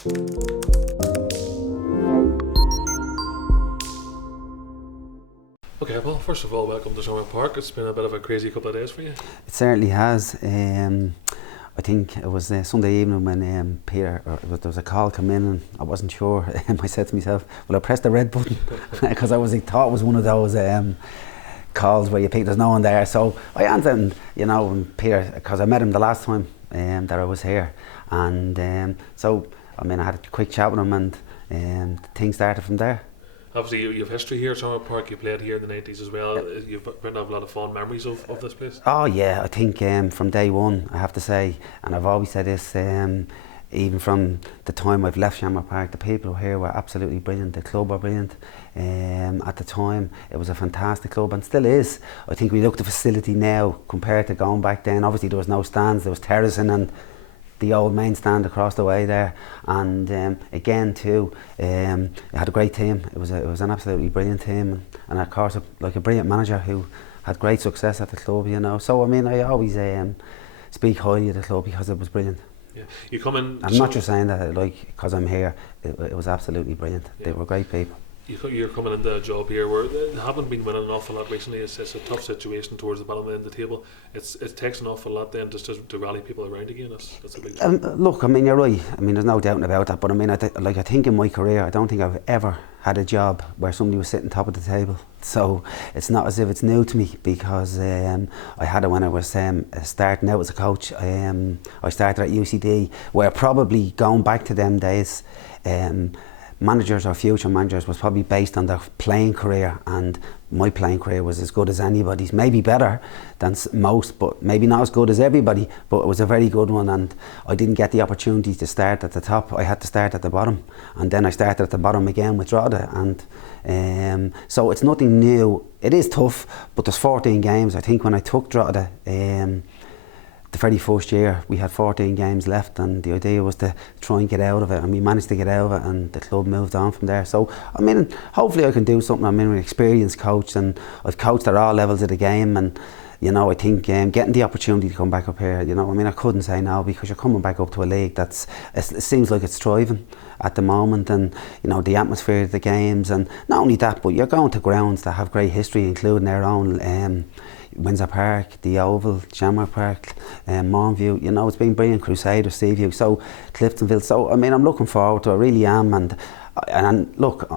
Okay, well, first of all, welcome to Shamrock Park. It's been a bit of a crazy couple of days for you. It certainly has. I think it was Sunday evening when Peter, there was a call come in and I wasn't sure. I said to myself, well, I pressed the red button because I thought it was one of those calls where you pick, there's no one there. So I answered, and, and Peter, because I met him the last time that I was here. And so, I had a quick chat with him and things started from there. Obviously, you have history here at Shamrock Park. You played here in the 90s as well. Yep. You've been to have a lot of fond memories of this place. Oh yeah, I think from day one, I have to say, and I've always said this, even from the time I've left Shamrock Park, the people here were absolutely brilliant. The club were brilliant. At the time, it was a fantastic club and still is. I think we look at the facility now compared to going back then. Obviously, there was no stands, there was terracing and the old main stand across the way there, and again too, it had a great team. It was an absolutely brilliant team, and of course a brilliant manager who had great success at the club. So I always speak highly of the club because it was brilliant. Yeah, you come in. I'm not just saying that because I'm here. It was absolutely brilliant. Yeah. They were great people. You're coming into a job here where they haven't been winning an awful lot recently. It's a tough situation towards the bottom end of the table. It takes an awful lot then just to rally people around again. That's a big job. Look, you're right. There's no doubt about that. But I think in my career, I don't think I've ever had a job where somebody was sitting top of the table. So it's not as if it's new to me because I had it when I was starting out as a coach. I started at UCD, where probably going back to them days, managers or future managers was probably based on their playing career, and my playing career was as good as anybody's, maybe better than most, but maybe not as good as everybody, but it was a very good one, and I didn't get the opportunity to start at the top. I had to start at the bottom, and then I started at the bottom again with Drogheda, and so it's nothing new. It is tough, but there's 14 games. I think when I took Drogheda, the very first year we had 14 games left, and the idea was to try and get out of it, and we managed to get out of it, and the club moved on from there. So hopefully I can do something. I'm an experienced coach, and I've coached at all levels of the game, and I think getting the opportunity to come back up here, I couldn't say no, because you're coming back up to a league it seems like it's thriving at the moment, and the atmosphere of the games, and not only that, but you're going to grounds that have great history, including their own Windsor Park, the Oval, Shamrock Park, Monview. It's been brilliant. Crusaders, Seaview, so Cliftonville. So I'm looking forward to it. I really am. And look,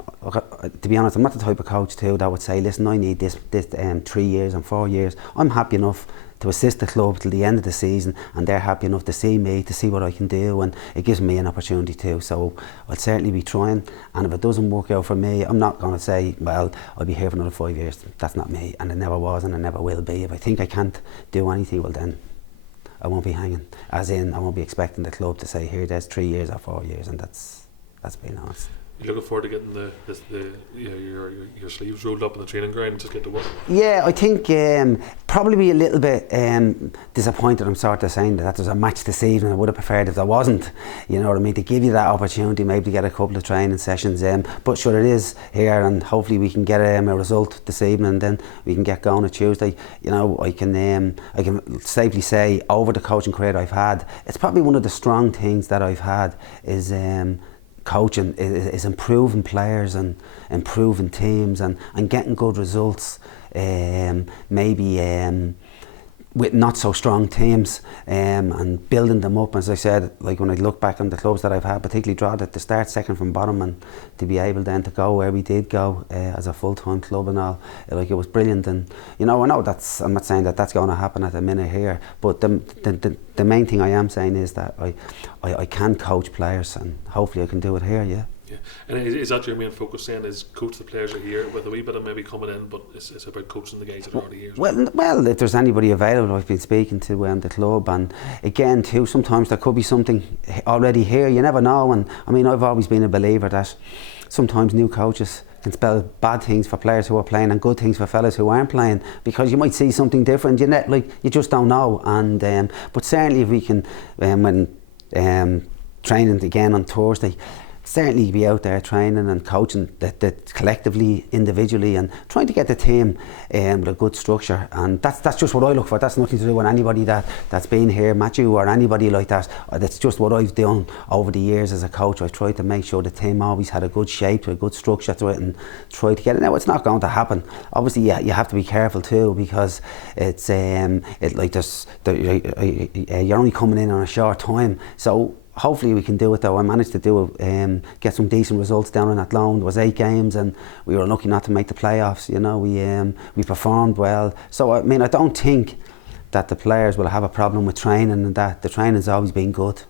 to be honest, I'm not the type of coach too that would say, listen, I need this 3 years and 4 years. I'm happy enough to assist the club till the end of the season, and they're happy enough to see me, to see what I can do, and it gives me an opportunity too. So I'll certainly be trying, and if it doesn't work out for me, I'm not going to say, well, I'll be here for another 5 years. That's not me, and it never was, and it never will be. If I think I can't do anything, well then I won't be hanging. As in, I won't be expecting the club to say, here, there's 3 years or 4 years, and that's being honest. You're looking forward to getting your sleeves rolled up in the training ground and just get to work? Yeah, I think probably be a little bit disappointed. I'm sort of saying that there's a match this evening. I would have preferred if there wasn't. You know what I mean? To give you that opportunity, maybe to get a couple of training sessions. But sure, it is here, and hopefully we can get a result this evening, and then we can get going on Tuesday. I can safely say, over the coaching career I've had, it's probably one of the strong things that I've had is coaching is improving players and improving teams and getting good results, maybe with not so strong teams, and building them up. As I said, like when I look back on the clubs that I've had, particularly Drogheda, to start second from bottom and to be able then to go where we did go as a full-time club and all, it was brilliant. And I know I'm not saying that that's going to happen at the minute here, but the main thing I am saying is that I can coach players, and hopefully I can do it here. Yeah. Yeah. And is that your main focus then, is coach the players that are here, with a wee bit of maybe coming in, but it's about coaching the guys that are already here? Well, if there's anybody available, I've been speaking to the club, and again too, sometimes there could be something already here, you never know. And I've always been a believer that sometimes new coaches can spell bad things for players who are playing and good things for fellas who aren't playing, because you might see something different, you just don't know. And but certainly if we can, when training again on Thursday, certainly be out there training and coaching that collectively, individually, and trying to get the team with a good structure. And that's just what I look for. That's nothing to do with anybody that's been here, Matthew, or anybody like that. That's just what I've done over the years as a coach. I've tried to make sure the team always had a good shape, a good structure to it, and try to get it. Now, it's not going to happen. Obviously, you have to be careful too, because it's you're only coming in on a short time. So hopefully we can do it though. I managed to do it, get some decent results down in that loan. There was 8 games and we were lucky not to make the playoffs. You know, we performed well. So I mean, I don't think that the players will have a problem with training, and that the training's always been good.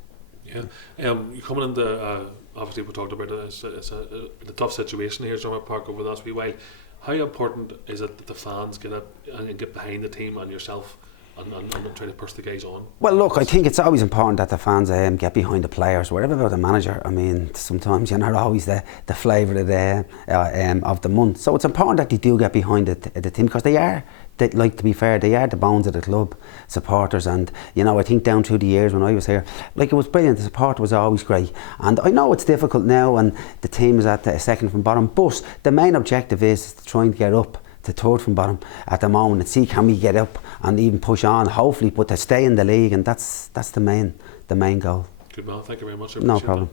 Yeah, you're coming into obviously we talked about it. It's a tough situation here at Shamrock Park over the last wee while. How important is it that the fans get up and get behind the team and yourself? And trying to push the guys on? Well, look, I think it's always important that the fans get behind the players, whatever about the manager. I mean, sometimes you're not always the flavour of the month. So it's important that they do get behind the team, because like, to be fair, they are the bones of the club, supporters. And you know, I think down through the years when I was here, like, it was brilliant. The support was always great. And I know it's difficult now and the team is at second from bottom, but the main objective is to try and get up to third from bottom at the moment, and see can we get up and even push on, hopefully, but to stay in the league. And that's the main goal. Good man, thank you very much. No problem.